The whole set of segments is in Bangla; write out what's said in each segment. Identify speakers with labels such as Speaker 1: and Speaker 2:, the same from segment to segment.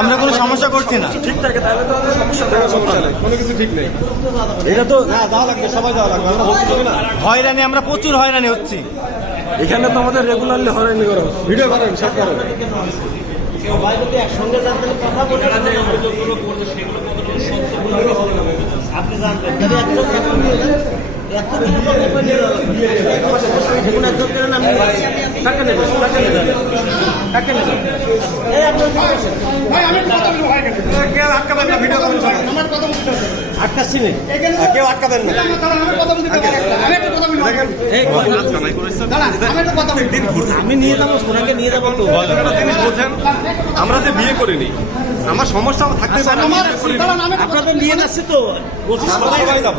Speaker 1: আমরা কোনো সমস্যা করছি না।
Speaker 2: ঠিক থাকে তাহলে তো সমস্যা
Speaker 3: কোনো কিছু ঠিক নেই।
Speaker 2: এটা তো না যাওয়া লাগবে সবাই যাওয়া লাগবে আমরা বলতে না
Speaker 1: হয়রানি আমরা প্রচুর হয়রানি হচ্ছি।
Speaker 2: এখানে তো আমাদের রেগুলারলি হয়রানি করা। ভিডিও করেন সব করেন।
Speaker 4: আপনি জানবেন যদি একজন একজন
Speaker 2: কেউ আটকাবেন ভিডিও করেন
Speaker 4: আটকাচ্ছি না।
Speaker 2: কেউ আটকাবেন না।
Speaker 4: আমি নিয়ে যাব সোনাকে নিয়ে যাব তো।
Speaker 3: জিনিস বোঝেন? আমরা যে বিয়ে করিনি আমার সমস্যা থাকতে পারে।
Speaker 4: আপনাদের নিয়ে যাচ্ছি তো। বলছি সবাই
Speaker 2: যাব।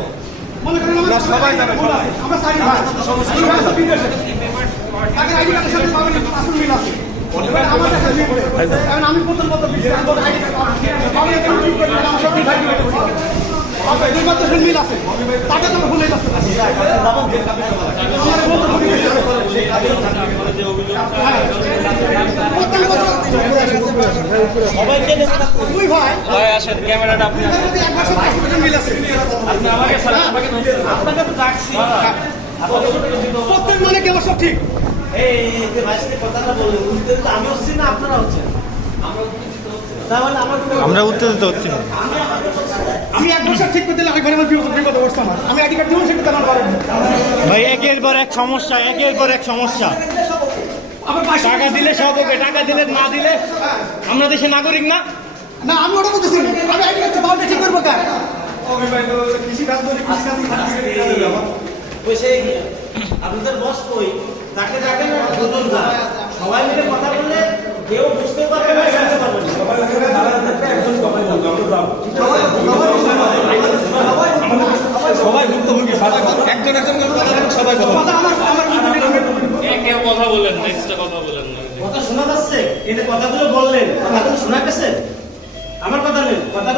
Speaker 2: সবাই যাবে সবাই।
Speaker 5: মিল আছে তাকে তো ভুলে যাচ্ছে। দুই ভাই
Speaker 4: ক্যামেরাটা আপনি আপনাকে তো ডাকছি।
Speaker 5: প্রত্যেক মানে কেবল সব ঠিক।
Speaker 4: আমার
Speaker 1: উত্তেজিত হচ্ছি না।
Speaker 5: আমি এক বছর ঠিক করতে আমি ঘরে বিপদ বিপদ অবস্থা আমার। আমি আইডি কার্ড দিবো সে করতে আমার
Speaker 1: ভাই একের পর এক সমস্যা একের পর এক সমস্যা। টাকা দিলে সব হবে টাকা দিলে না দিলে আমরা দেশের নাগরিক না?
Speaker 5: না আমি ওটা বলতেছি না। আমি আইডি কার্ড বাউন্ডে ঠিক করব কার?
Speaker 4: ওই সেই আপনাদের বস কই? তাকে না। যান। সবাই মিলে কথা বললে কেউ বুঝতে পারবে না শুনতে পারবে না।
Speaker 2: সবাই ভুক্তভোগী সবাই একজন একজন করে কথা বলুন, সবাই কথা বলুন।
Speaker 4: কথা শোনা যাচ্ছে এই কথাগুলো বললেন। কথাগুলো শোনা গেছে? আমার কথা নেই। কথা